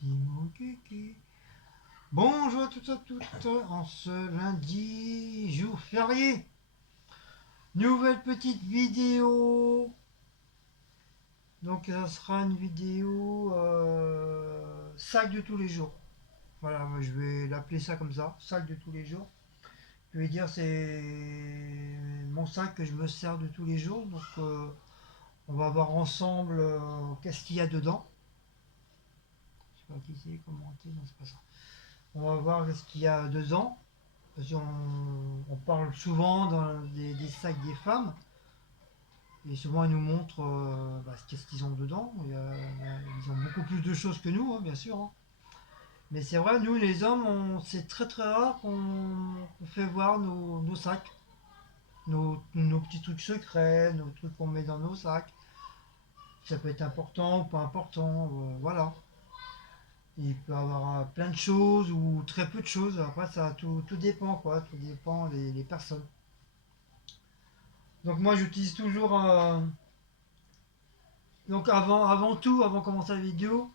petit mot kiki. Bonjour à toutes et à toutes, en ce lundi, jour férié. Nouvelle petite vidéo. Donc ça sera une vidéo sac de tous les jours. Voilà, moi, je vais l'appeler ça comme ça, sac de tous les jours. Je vais dire c'est mon sac que je me sers de tous les jours. Donc on va voir ensemble qu'est-ce qu'il y a dedans. Je sais pas qui c'est, commenter, non c'est pas ça. On va voir ce qu'il y a dedans. Parce qu'on parle souvent des sacs des femmes. Et souvent ils nous montrent qu'est-ce qu'ils ont dedans. Ils ont beaucoup plus de choses que nous, hein, bien sûr, hein. Mais c'est vrai, nous les hommes, c'est très très rare qu'on fait voir nos sacs. Nos petits trucs secrets, nos trucs qu'on met dans nos sacs. Ça peut être important ou pas important, voilà. Il peut y avoir plein de choses ou très peu de choses. Après, ça tout dépend, quoi. Tout dépend des personnes. Donc moi, j'utilise toujours. Donc avant tout, avant de commencer la vidéo,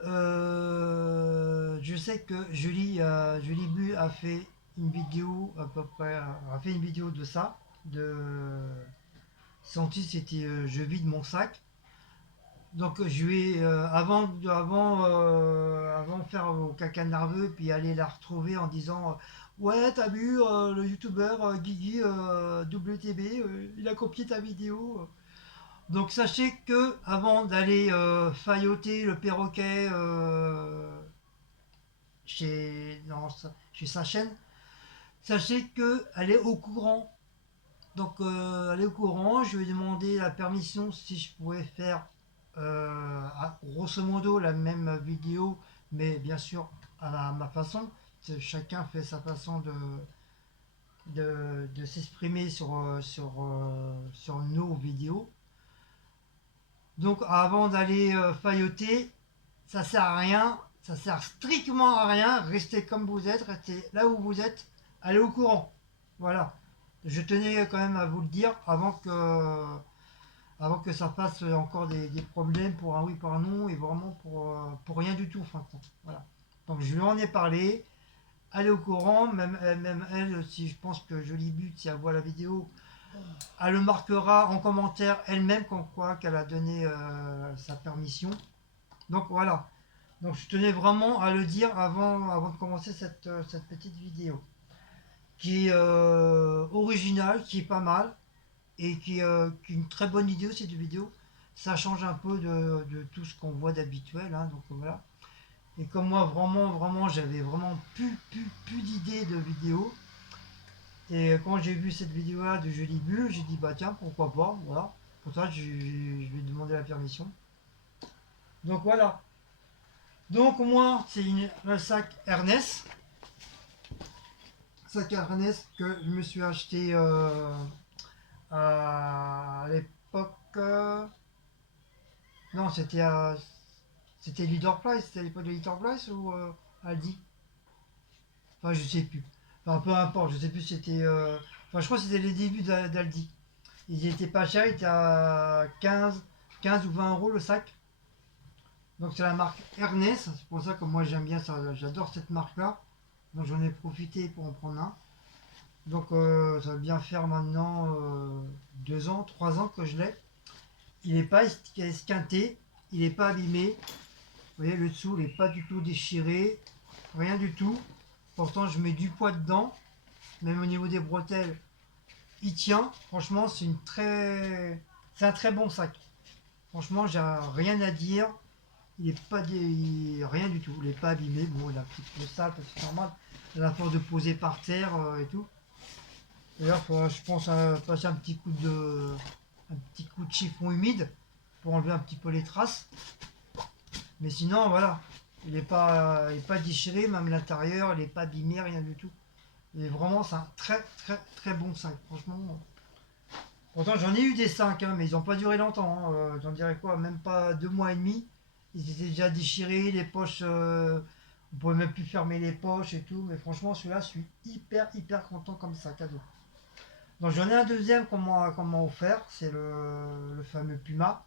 je sais que Julie Bu a fait une vidéo à peu près, a fait une vidéo de ça, son titre c'était je vide mon sac. Donc je lui ai, avant de faire au caca nerveux, puis aller la retrouver en disant ouais t'as vu le youtubeur Guigui WTB, il a copié ta vidéo. Donc sachez que avant d'aller failloter le perroquet chez sa chaîne, sachez qu'elle est au courant. Donc elle est au courant, je lui ai demandé la permission si je pouvais faire grosso modo la même vidéo, mais bien sûr à ma façon. Chacun fait sa façon de s'exprimer sur nos vidéos. Donc avant d'aller failloter, ça sert à rien, ça sert strictement à rien. Restez comme vous êtes, restez là où vous êtes, allez au courant. Voilà. Je tenais quand même à vous le dire avant que ça fasse encore des problèmes pour un oui, pour un non, et vraiment pour rien du tout, fin de compte. Voilà. Donc je lui en ai parlé, elle est au courant, même elle, si je pense que Jolie But, si elle voit la vidéo, elle le marquera en commentaire elle-même comme quoi qu'elle a donné sa permission. Donc voilà. Donc je tenais vraiment à le dire avant de commencer cette petite vidéo. Qui est originale, qui est pas mal, et qui est une très bonne idée aussi de vidéo. Ça change un peu de tout ce qu'on voit d'habituel, hein, donc voilà. Et comme moi, vraiment, j'avais vraiment plus d'idées de vidéos. Et quand j'ai vu cette vidéo-là de Jolie Bulle, j'ai dit bah tiens, pourquoi pas, voilà. Pour ça, je lui ai demandé la permission. Donc voilà. Donc moi, c'est un sac Ernest. Sac Ernest que je me suis acheté à l'époque. Non, c'était Leader Price, c'était à l'époque de Leader Price ou Aldi. Enfin, je sais plus. Enfin, peu importe, je sais plus si c'était. Enfin, je crois que c'était les débuts d'Aldi. Ils étaient pas chers, ils étaient à 15 ou 20 euros le sac. Donc c'est la marque Ernest, c'est pour ça que moi j'aime bien ça, j'adore cette marque-là. Donc j'en ai profité pour en prendre un. Donc ça va bien faire maintenant 2 ans, 3 ans que je l'ai. Il n'est pas esquinté, il n'est pas abîmé. Vous voyez, le dessous n'est pas du tout déchiré, rien du tout. Pourtant, je mets du poids dedans, même au niveau des bretelles, il tient. Franchement, c'est un très bon sac. Franchement, j'ai rien à dire. Il est pas rien du tout. Il n'est pas abîmé. Bon, il est un petit peu sale, parce que c'est normal. Il a la force de poser par terre et tout. D'ailleurs, je pense à passer un petit coup de chiffon humide pour enlever un petit peu les traces. Mais sinon, voilà, il est pas déchiré, même l'intérieur, il n'est pas abîmé, rien du tout. Et vraiment, c'est un très très très bon sac, franchement. Pourtant, j'en ai eu des 5, hein, mais ils n'ont pas duré longtemps, hein. J'en dirais quoi, même pas 2 mois et demi. Ils étaient déjà déchirés, les poches, on pouvait même plus fermer les poches et tout. Mais franchement, celui-là, je suis hyper content comme sac à dos. Donc j'en ai un deuxième qu'on m'a offert, c'est le fameux Puma.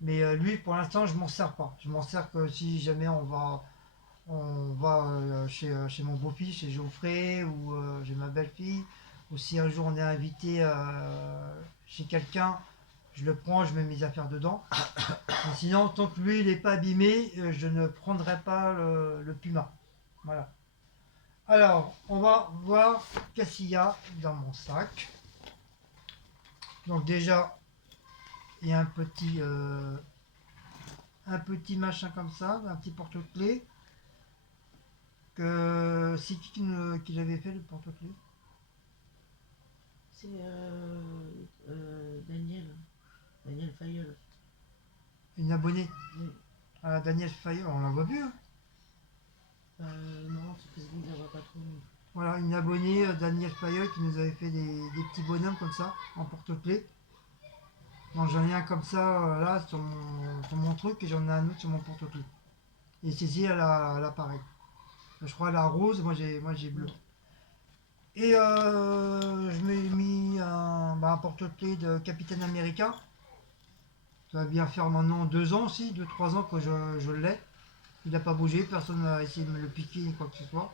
Mais lui, pour l'instant, je m'en sers pas. Je m'en sers que si jamais on va chez mon beau-fils, chez Geoffrey, ou j'ai ma belle-fille, ou si un jour on est invité chez quelqu'un, je le prends, je mets mes affaires dedans. Mais sinon, tant que lui, il n'est pas abîmé, je ne prendrai pas le Puma. Voilà. Alors, on va voir qu'est-ce qu'il y a dans mon sac. Donc déjà, il y a un petit machin comme ça, un petit porte-clés. C'est qui l'avait fait le porte-clés? C'est Daniel. Daniel Fayol. Une abonnée Oui. à Daniel Fayol, on la voit plus. Hein. Non, sur Facebook, je la vois pas trop. Voilà, une abonnée, Daniel Fayol, qui nous avait fait des petits bonhommes comme ça, en porte-clés. Donc j'en ai un comme ça là sur mon truc et j'en ai un autre sur mon porte-clés. Et Cécile, elle a pareil. Je crois la rose, moi j'ai bleu. Et je m'ai mis un porte-clés de Capitaine America. Ça va bien faire maintenant 2 ans aussi, 2-3 ans que je l'ai. Il n'a pas bougé, personne n'a essayé de me le piquer ni quoi que ce soit.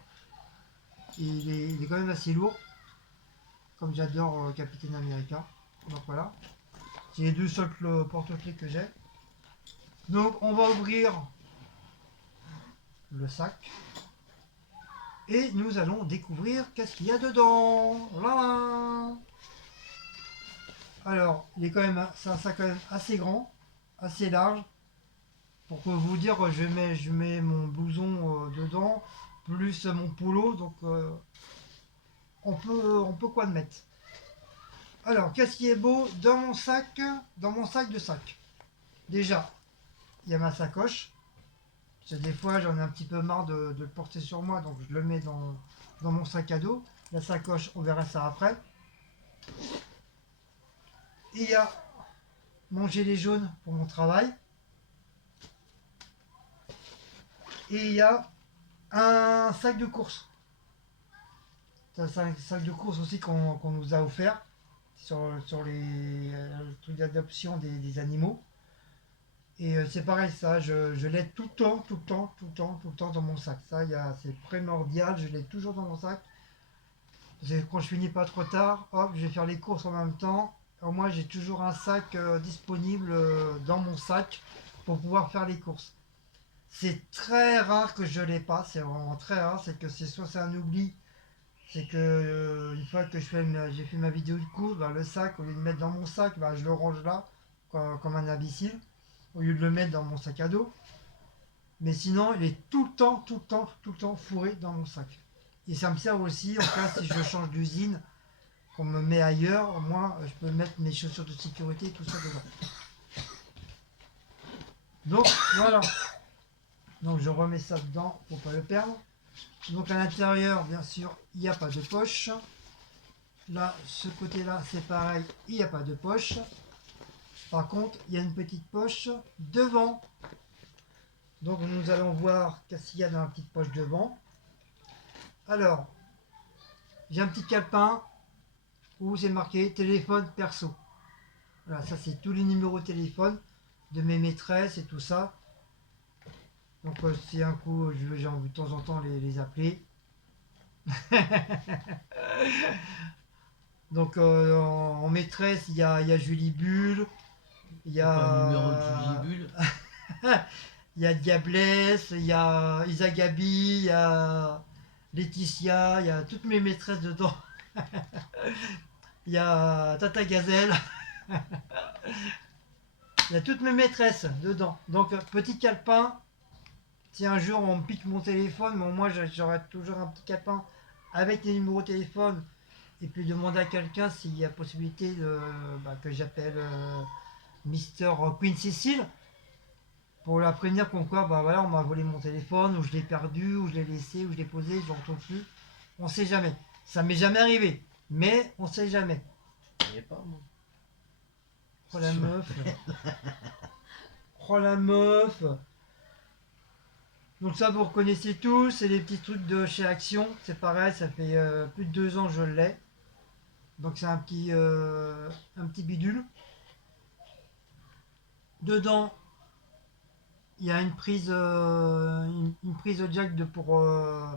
Et il est quand même assez lourd, comme j'adore Capitaine America. Donc voilà, c'est les deux seuls porte-clés que j'ai. Donc on va ouvrir le sac et nous allons découvrir qu'est-ce qu'il y a dedans. Voilà. Alors, c'est un sac quand même assez grand, assez large. Pour vous dire, je mets mon blouson dedans, plus mon polo, donc on peut quoi de mettre. Alors, qu'est-ce qui est beau dans mon sac de sac? Déjà, il y a ma sacoche. Parce que des fois, j'en ai un petit peu marre de le porter sur moi, donc je le mets dans mon sac à dos. La sacoche, on verra ça après. Il y a mon gilet jaune pour mon travail. Et il y a un sac de course. C'est un sac de course aussi qu'on nous a offert sur les trucs d'adoption des animaux. Et c'est pareil, ça, je l'ai tout le temps, tout le temps, tout le temps, tout le temps dans mon sac. Ça, c'est primordial, je l'ai toujours dans mon sac. Quand je finis pas trop tard, hop, je vais faire les courses en même temps. Au moins, j'ai toujours un sac disponible dans mon sac pour pouvoir faire les courses. C'est très rare que je l'ai pas, c'est vraiment très rare. C'est que soit c'est un oubli, c'est que une fois que j'ai fait ma vidéo de course, bah, le sac, au lieu de le mettre dans mon sac, bah, je le range là, comme un imbécile, au lieu de le mettre dans mon sac à dos. Mais sinon, il est tout le temps, tout le temps, tout le temps fourré dans mon sac. Et ça me sert aussi, en cas si je change d'usine, qu'on me met ailleurs, moi je peux mettre mes chaussures de sécurité et tout ça dedans. Donc voilà. Donc je remets ça dedans pour pas le perdre. Donc à l'intérieur, bien sûr, il n'y a pas de poche. Là, ce côté-là, c'est pareil, il n'y a pas de poche. Par contre, il y a une petite poche devant. Donc nous allons voir qu'est-ce qu'il y a dans la petite poche devant. Alors, j'ai un petit calepin où c'est marqué téléphone perso. Voilà, ça c'est tous les numéros de téléphone de mes maîtresses et tout ça. Donc si un coup j'ai envie de temps en temps les appeler. Donc en maîtresse, il y a Julie Bulle, il y Pas le numéro de a, Julie Bulle. il y a Diablesse, il y a Isa Gabi, il y a Laetitia, il y a toutes mes maîtresses dedans. Il y a Tata Gazelle, il y a toutes mes maîtresses dedans. Donc petit calepin, si un jour on me pique mon téléphone, mais au moins j'aurai toujours un petit calepin avec les numéros de téléphone et puis demander à quelqu'un s'il y a possibilité que j'appelle Mister Queen Cécile pour la prévenir comme quoi bah voilà on m'a volé mon téléphone ou je l'ai perdu ou je l'ai laissé ou je l'ai posé, je ne le retrouve plus. On sait jamais. Ça m'est jamais arrivé, mais on sait jamais. Il n'y a pas, moi. Oh la meuf. Oh la meuf. Donc ça vous reconnaissez tous, c'est les petits trucs de chez Action, c'est pareil, ça fait plus de 2 ans que je l'ai. Donc c'est un petit bidule. Dedans, il y a une prise, une prise jack de pour,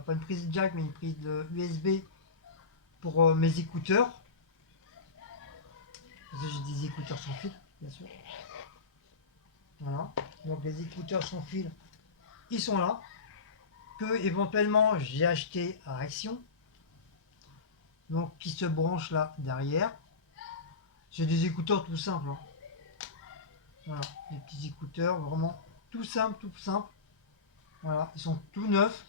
pas une prise jack, mais une prise de USB pour mes écouteurs. Parce que j'ai des écouteurs sans fil, bien sûr. Voilà. Donc les écouteurs sans fil, ils sont là. Que éventuellement j'ai acheté à Action. Donc qui se branche là derrière. C'est des écouteurs tout simples. Hein. Voilà, des petits écouteurs vraiment tout simple, tout simple. Voilà, ils sont tout neufs.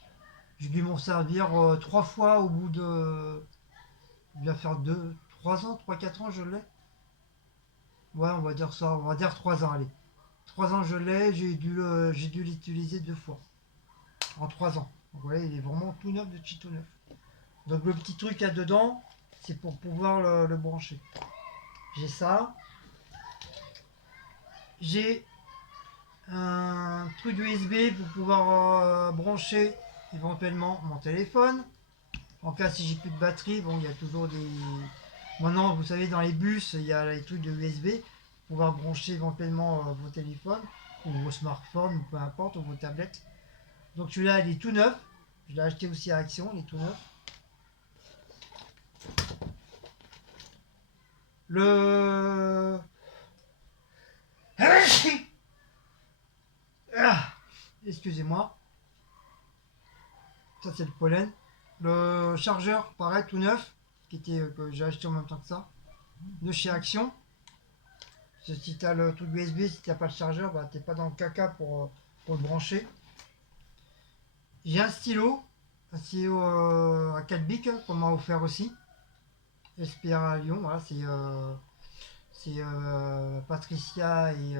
J'ai dû m'en servir 3 fois au bout de. Il va faire 3 ans, 4 ans, je l'ai. Ouais, on va dire ça, on va dire 3 ans, allez. 3 ans, je l'ai, j'ai dû l'utiliser 2 fois. En 3 ans. Donc, vous voyez, il est vraiment tout neuf de chez tout neuf. Donc, le petit truc qu'il y a dedans, c'est pour pouvoir le brancher. J'ai ça. J'ai un truc USB pour pouvoir brancher éventuellement mon téléphone. En cas si j'ai plus de batterie, bon, il y a toujours des. Maintenant, vous savez, dans les bus, il y a les trucs de USB pour pouvoir brancher éventuellement vos téléphones ou vos smartphones, ou peu importe, ou vos tablettes. Donc celui-là, il est tout neuf. Je l'ai acheté aussi à Action, il est tout neuf. Le. Ah, excusez-moi. Ça, c'est le pollen. Le chargeur, pareil, tout neuf, que j'ai acheté en même temps que ça, de chez Action. Si tu as le truc USB, si tu n'as pas le chargeur, bah, tu n'es pas dans le caca pour le brancher. J'ai un stylo à 4 bics qu'on m'a offert aussi. SPR à Lyon, voilà, c'est Patricia et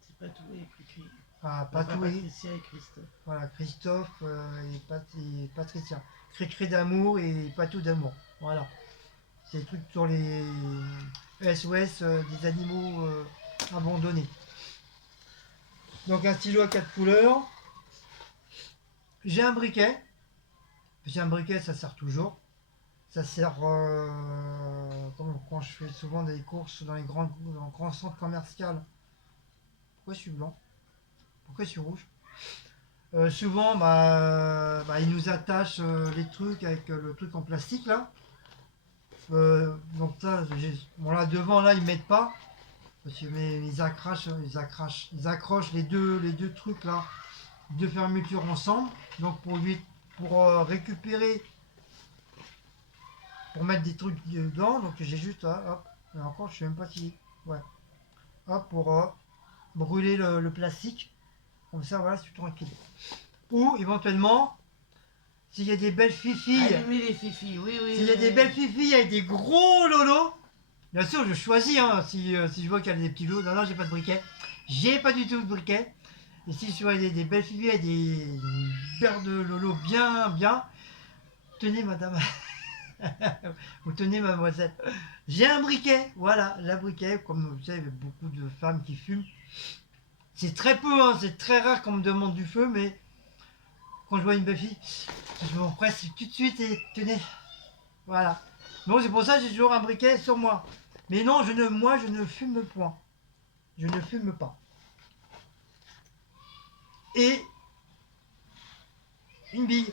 C'est pas tout et puis pas tout et Patricia et Christophe. voilà, Christophe et Patricia. Cri d'amour et Patou d'amour. Voilà. C'est des trucs sur les SOS des animaux abandonnés. Donc un stylo à 4 couleurs. J'ai un briquet. J'ai un briquet, ça sert toujours. Ça sert comme quand je fais souvent des courses dans les grands centres commerciaux. Pourquoi je suis blanc? Pourquoi je suis rouge? Souvent, ils nous attachent les trucs avec le truc en plastique là. Donc ça, bon là devant là ils mettent pas parce que ils accrochent les deux trucs là, deux fermetures ensemble. Donc pour récupérer, pour mettre des trucs dedans, donc j'ai juste hop, et encore je sais même pas si, ouais, hop pour brûler le plastique. Comme ça voilà, c'est tranquille. Ou éventuellement, s'il y a des belles fifilles, Allumer les fifis, oui, oui. s'il y a des belles fifilles avec des gros lolos. Bien sûr, je choisis, hein, si je vois qu'il y a des petits lots. Non, non, j'ai pas de briquet. J'ai pas du tout de briquet. Et si je vois des belles filles et des paires de lolos bien, bien, tenez madame. Ou tenez mademoiselle. J'ai un briquet, voilà, la briquet. Comme vous savez, il y a beaucoup de femmes qui fument. C'est très peu, hein, c'est très rare qu'on me demande du feu, mais quand je vois une belle fille, je m'empresse tout de suite et tenez. Voilà. Donc c'est pour ça que j'ai toujours un briquet sur moi. Mais non, moi je ne fume point. Je ne fume pas. Et une bille.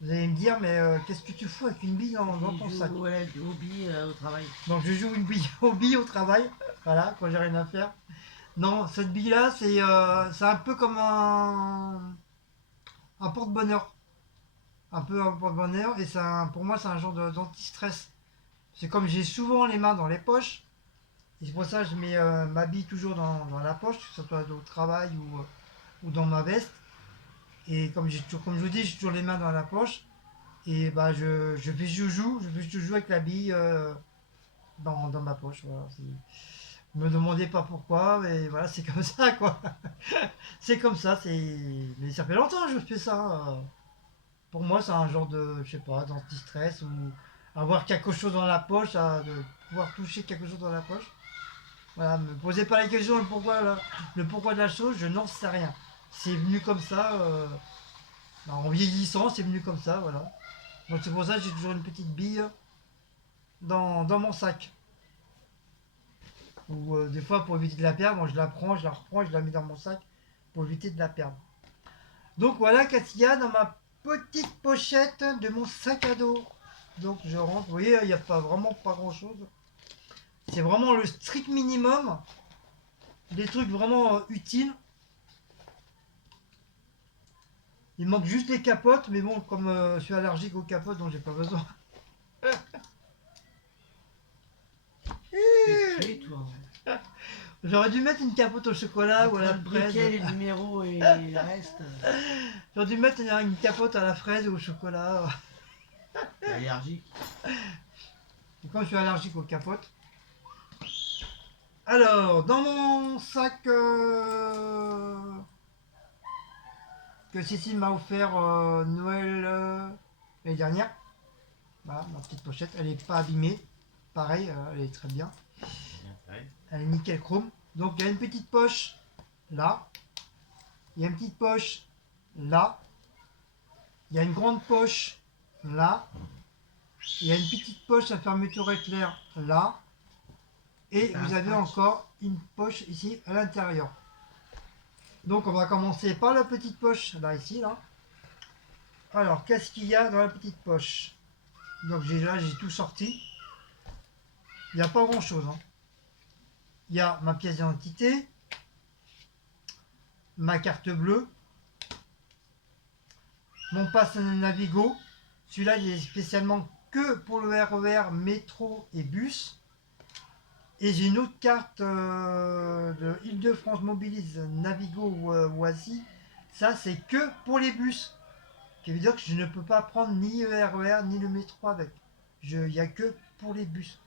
Vous allez me dire, mais qu'est-ce que tu fous avec une bille dans ton sac? Voilà, au billes au travail. Donc je joue une bille aux billes au travail. Voilà, quand j'ai rien à faire. Non, cette bille-là, c'est un peu comme un porte-bonheur. Un peu un porte-bonheur. Et pour moi, c'est un genre d'anti-stress. C'est comme j'ai souvent les mains dans les poches. Et c'est pour ça que je mets ma bille toujours dans la poche, que ce soit au travail ou dans ma veste. Et comme comme je vous dis, j'ai toujours les mains dans la poche. Et bah je fais joujou, avec la bille dans ma poche. Voilà. Ne me demandez pas pourquoi, mais voilà, c'est comme ça quoi. C'est comme ça, mais ça fait longtemps que je fais ça. Pour moi, c'est un genre de, je sais pas, d'anti-stress ou avoir quelque chose dans la poche, de pouvoir toucher quelque chose dans la poche. Voilà, me posez pas la question le pourquoi de la chose, je n'en sais rien. C'est venu comme ça, en vieillissant, c'est venu comme ça, voilà. Donc c'est pour ça que j'ai toujours une petite bille dans mon sac. Ou des fois pour éviter de la perdre, moi, je la prends, je la reprends et je la mets dans mon sac pour éviter de la perdre. Donc voilà qu'est-ce qu'il y a dans ma petite pochette de mon sac à dos. Donc je rentre, vous voyez, il n'y a pas vraiment pas grand chose. C'est vraiment le strict minimum. Des trucs vraiment utiles. Il manque juste les capotes, mais bon, comme je suis allergique aux capotes, donc j'ai pas besoin. T'es tué, toi. J'aurais dû mettre une capote au chocolat ou à la Entre le fraise. briquet, les numéros et le reste, J'aurais dû mettre une capote à la fraise ou au chocolat. t'es allergique. Et comme je suis allergique aux capotes. Alors, dans mon sac que Cécile m'a offert Noël l'année dernière, voilà, ma petite pochette, elle n'est pas abîmée. Pareil, elle est très bien. Elle est nickel chrome. Donc il y a une petite poche là. Il y a une petite poche là. Il y a une grande poche là. Il y a une petite poche à fermeture éclair là. Et vous avez encore une poche ici à l'intérieur. Donc on va commencer par la petite poche là ici là. Alors qu'est-ce qu'il y a dans la petite poche? Donc là j'ai tout sorti. Il n'y a pas grand chose. Hein. Il y a ma pièce d'identité, ma carte bleue, mon pass Navigo. Celui-là il est spécialement que pour le RER, métro et bus. Et j'ai une autre carte de Île-de-France Mobilise, Navigo ou Oasis. Ça c'est que pour les bus. Ce qui veut dire que je ne peux pas prendre ni le RER ni le métro avec. Il n'y a que pour les bus.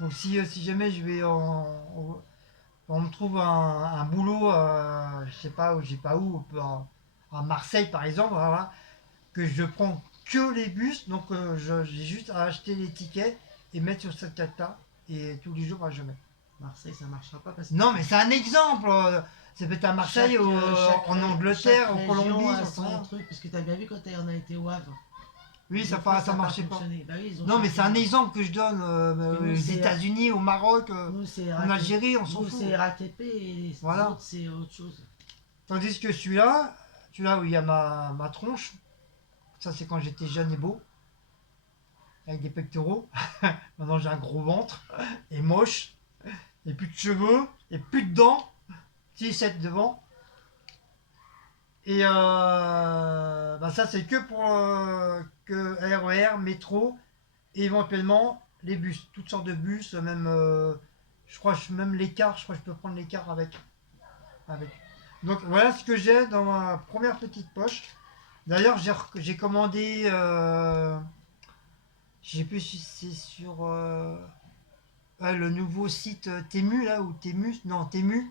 Donc si jamais je vais on me trouve un boulot, je sais pas, je sais pas où, à Marseille par exemple, voilà, que je prends que les bus, donc j'ai juste à acheter les tickets et mettre sur cette carte-là, et tous les jours, je mets. Marseille, ça marchera pas parce que. Non, mais c'est un exemple. C'est peut-être à Marseille ou en Angleterre, en Colombie, a j'en sais rien. son truc, parce que t'as bien vu quand on a été au Havre. Oui, ça marchait pas. Bah oui, ils ont Non, mais changé. c'est un exemple que je donne nous, aux c'est- États-Unis, au Maroc, Nous, c'est en RATP. Algérie, on s'en Nous, fout. c'est RATP et les Voilà. autres, c'est autre chose. Tandis que celui-là où il y a ma tronche, ça c'est quand j'étais jeune et beau, avec des pectoraux. Maintenant j'ai un gros ventre, et moche, et plus de cheveux, et plus de dents, 6-7 devant. Et ça c'est que pour que RER, métro, et éventuellement les bus, toutes sortes de bus, même je crois même l'écart, je crois que je peux prendre l'écart avec. Donc voilà ce que j'ai dans ma première petite poche. D'ailleurs j'ai commandé, je sais plus si c'est sur le nouveau site Temu là ou Temu, non Temu.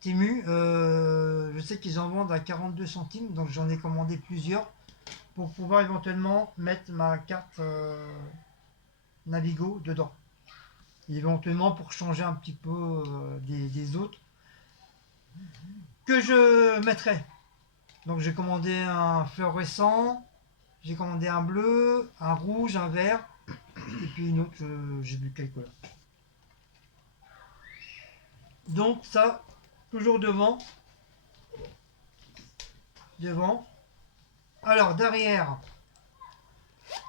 Temu, je sais qu'ils en vendent à 42 centimes, donc j'en ai commandé plusieurs pour pouvoir éventuellement mettre ma carte Navigo dedans. Et éventuellement pour changer un petit peu des autres que je mettrai. Donc j'ai commandé un fluorescent, j'ai commandé un bleu, un rouge, un vert, et puis une autre, j'ai vu quelle couleur. Donc ça, toujours devant. Devant. Alors derrière,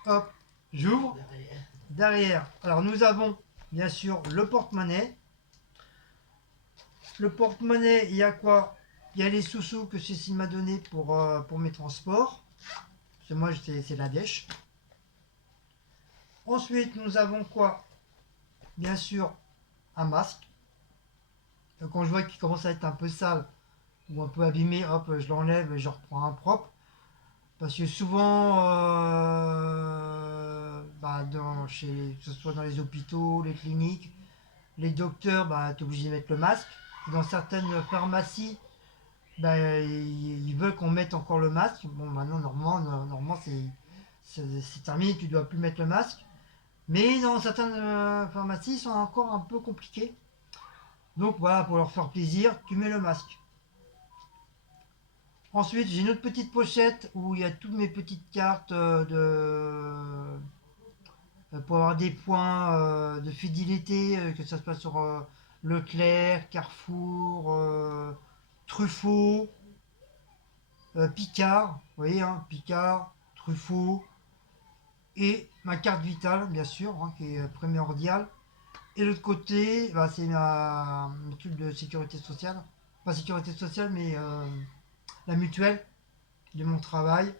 hop, j'ouvre. Derrière, alors nous avons bien sûr le porte-monnaie. Le porte-monnaie, il y a quoi? Il y a les sous-sous que Cécile m'a donné pour mes transports. Parce que moi, c'est la dèche. Ensuite, nous avons quoi? Bien sûr, un masque. Quand je vois qu'il commence à être un peu sale ou un peu abîmé, hop, je l'enlève et je reprends un propre. Parce que souvent, que ce soit dans les hôpitaux, les cliniques, les docteurs, tu es obligé de mettre le masque. Dans certaines pharmacies, ils veulent qu'on mette encore le masque. Bon, maintenant, normalement c'est terminé, tu ne dois plus mettre le masque. Mais dans certaines pharmacies, ils sont encore un peu compliqués. Donc voilà, pour leur faire plaisir, tu mets le masque. Ensuite, j'ai une autre petite pochette où il y a toutes mes petites cartes pour avoir des points de fidélité, que ça se passe sur Leclerc, Carrefour, Truffaut, Picard, vous voyez, hein, Picard, Truffaut, et ma carte vitale, bien sûr, hein, qui est primordiale. Et l'autre côté, bah, c'est mon truc de sécurité sociale. Pas sécurité sociale, mais la mutuelle de mon travail.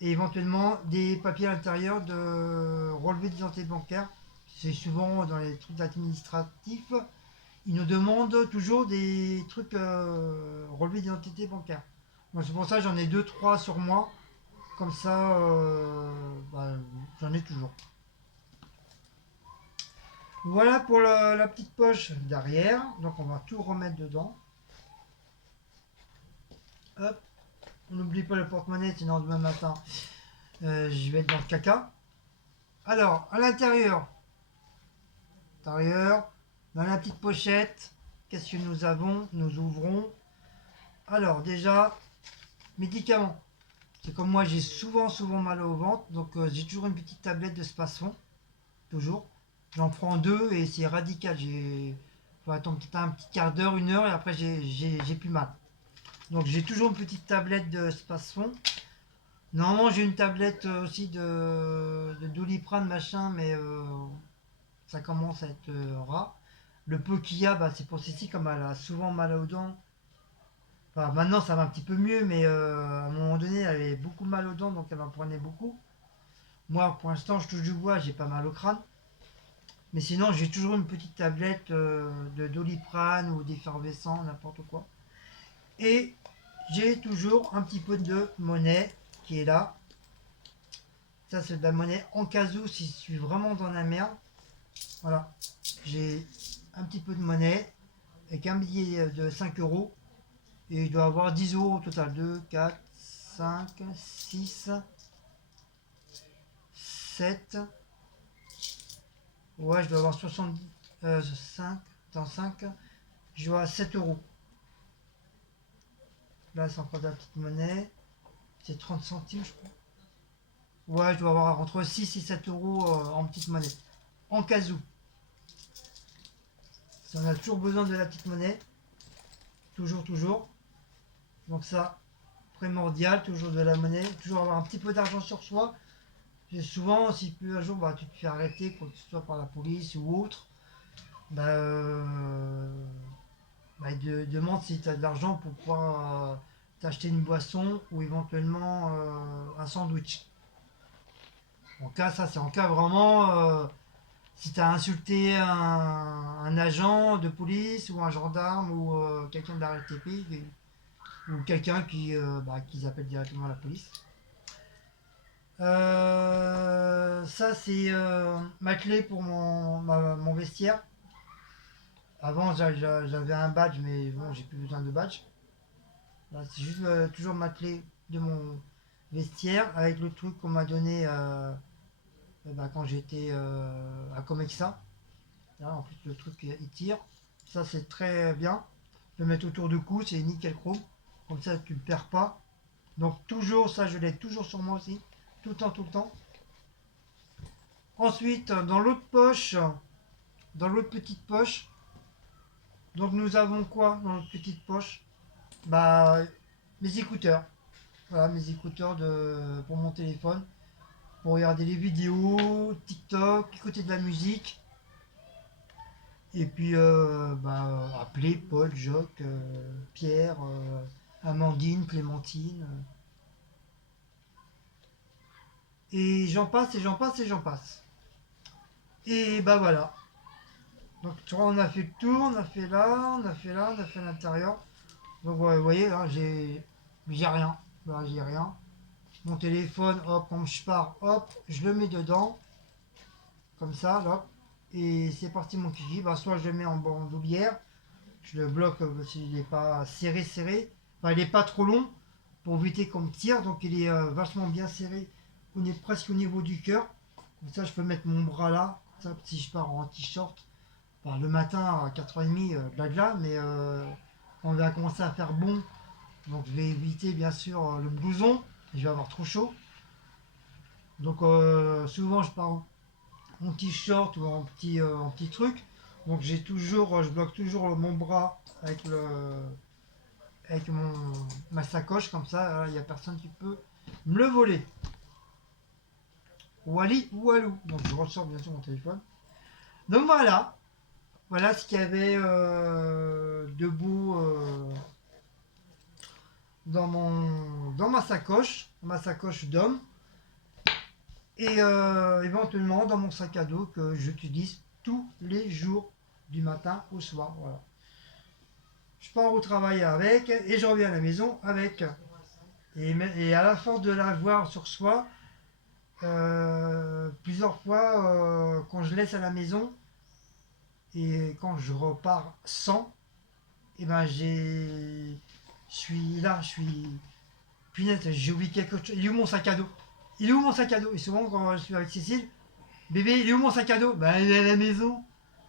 Et éventuellement des papiers à l'intérieur de relevé d'identité bancaire. C'est souvent dans les trucs administratifs. Ils nous demandent toujours des trucs relevés d'identité bancaire. Donc c'est pour ça que j'en ai deux trois sur moi. Comme ça, bah, j'en ai toujours. Voilà pour la petite poche derrière. Donc on va tout remettre dedans. Hop. On n'oublie pas le porte-monnaie, sinon demain matin, je vais être dans le caca. Alors, à l'intérieur, dans la petite pochette, qu'est-ce que nous avons? Nous ouvrons. Alors, déjà, médicaments. C'est comme moi, j'ai souvent mal au ventre, donc j'ai toujours une petite tablette de Spasfon, toujours. J'en prends deux et c'est radical. Faut attendre peut-être un petit quart d'heure, une heure et après j'ai plus mal. Donc j'ai toujours une petite tablette de Spasfon. Normalement j'ai une tablette aussi de Doliprane machin, mais ça commence à être rare. Le peu qu'il y a, bah, c'est pour Cécile comme elle a souvent mal aux dents. Enfin, maintenant ça va un petit peu mieux, mais à un moment donné elle avait beaucoup mal aux dents, donc elle en prenait beaucoup. Moi pour l'instant je touche du bois, j'ai pas mal au crâne. Mais sinon j'ai toujours une petite tablette de Doliprane ou d'effervescent, n'importe quoi. Et j'ai toujours un petit peu de monnaie qui est là. Ça, c'est de la monnaie en cas où si je suis vraiment dans la merde. Voilà. J'ai un petit peu de monnaie avec un billet de 5 euros. Et il doit avoir 10 euros au total. 2, 4, 5, 6, 7. Ouais, je dois avoir 70. 5. Dans 5. Je dois avoir 7 euros. Là, c'est encore de la petite monnaie. C'est 30 centimes, je crois. Ouais, je dois avoir entre 6 et 7 euros en petite monnaie. En cas où. Si on a toujours besoin de la petite monnaie. Toujours. Donc ça, primordial, toujours de la monnaie. Toujours avoir un petit peu d'argent sur soi. Et souvent, si plus un jour bah, tu te fais arrêter, quoi que ce soit par la police ou autre, bah, demande si tu as de l'argent pour pouvoir t'acheter une boisson ou éventuellement un sandwich. En cas, ça c'est en cas vraiment si tu as insulté un agent de police ou un gendarme ou quelqu'un de la RTP ou quelqu'un qui appelle directement la police. Ça c'est ma clé pour mon vestiaire. Avant j'avais un badge mais bon j'ai plus besoin de badge. Là, c'est juste toujours ma clé de mon vestiaire avec le truc qu'on m'a donné quand j'étais à Comexa. Là, en plus, le truc il tire. Ça, c'est très bien. Je le mettre autour du cou, c'est nickel chrome. Comme ça, tu ne le perds pas. Donc, toujours, ça, je l'ai toujours sur moi aussi. Tout le temps. Ensuite, dans l'autre poche, dans l'autre petite poche, donc nous avons quoi dans notre petite poche? Bah, mes écouteurs. Voilà, mes écouteurs pour mon téléphone. Pour regarder les vidéos, TikTok, écouter de la musique. Et puis appeler Paul, Jacques, Pierre, Amandine, Clémentine. Et j'en passe. Et bah voilà. Donc tu vois, on a fait le tour, on a fait là, on a fait à l'intérieur. Donc ouais, vous voyez, là, j'ai rien. Là, j'ai rien. Mon téléphone, hop, quand je pars, hop, je le mets dedans. Comme ça, là. Et c'est parti mon kiki. Bah, soit je le mets en bandoulière, je le bloque s'il n'est pas serré. Enfin, il n'est pas trop long pour éviter qu'on me tire. Donc il est vachement bien serré. On est presque au niveau du cœur. Comme ça, je peux mettre mon bras là. Ça, si je pars en t-shirt, enfin, le matin à 4h30, là. Mais quand on va commencer à faire bon, donc je vais éviter bien sûr le blouson. Je vais avoir trop chaud. Donc souvent je pars mon petit short ou en petit truc. Donc j'ai toujours, je bloque toujours mon bras avec ma sacoche comme ça. Il n'y a personne qui peut me le voler. Wally ou Walou. Donc je ressors bien sûr mon téléphone. Donc voilà. Voilà ce qu'il y avait de beau dans ma sacoche d'homme. Et éventuellement dans mon sac à dos que j'utilise tous les jours du matin au soir. Voilà. Je pars au travail avec et je reviens à la maison avec. Et à la force de l'avoir sur soi, plusieurs fois quand je laisse à la maison et quand je repars sans, et ben je suis là, je suis punaise, j'ai oublié quelque chose. Il est où mon sac à dos? Il est où mon sac à dos? Et souvent quand je suis avec Cécile, bébé, il est où mon sac à dos? Ben il est à la maison.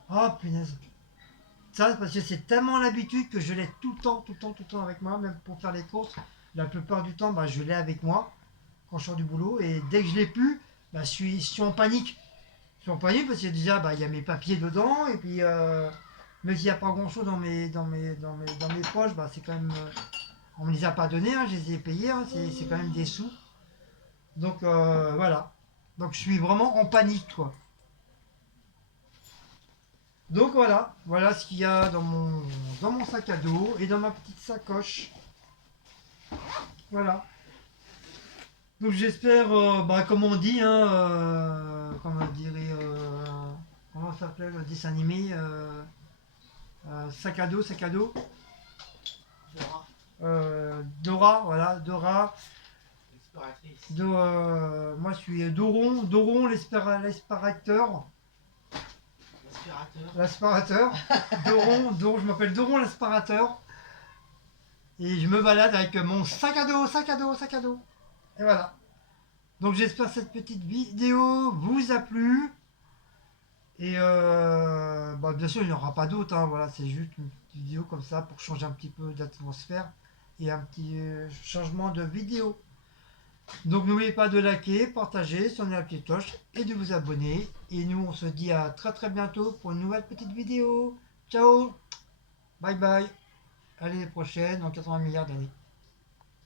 Oh punaise. Ça parce que c'est tellement l'habitude que je l'ai tout le temps, tout le temps, tout le temps avec moi, même pour faire les courses. La plupart du temps, ben, je l'ai avec moi quand je sors du boulot. Et dès que je l'ai plus, ben, je suis en panique. Je suis en panique parce que déjà, ben, il y a mes papiers dedans. Et puis, même s'il n'y a pas grand chose dans mes poches, ben, c'est quand même. On me les a pas donnés, hein, je les ai payés, hein, c'est quand même des sous. Donc voilà. Donc je suis vraiment en panique, quoi. Donc voilà, voilà ce qu'il y a dans mon sac à dos et dans ma petite sacoche. Voilà. Donc j'espère, bah, comme on dit, hein, comme on dirait, comment ça s'appelait le dessin animé, sac à dos, sac à dos. Dora, Dora, voilà, Dora. l'exploratrice. Moi je suis Doron l'aspirateur. L'aspirateur. L'aspirateur. Je m'appelle Doron l'aspirateur. Et je me balade avec mon sac à dos, sac à dos, sac à dos. Et voilà. Donc j'espère que cette petite vidéo vous a plu. Et bah, bien sûr il n'y en aura pas d'autres, hein, voilà, c'est juste une petite vidéo comme ça pour changer un petit peu d'atmosphère et un petit changement de vidéo. Donc n'oubliez pas de liker, partager, sonner la petite cloche et de vous abonner. Et nous on se dit à très très bientôt pour une nouvelle petite vidéo. Ciao, bye bye, à l'année prochaine dans 80 milliards d'années.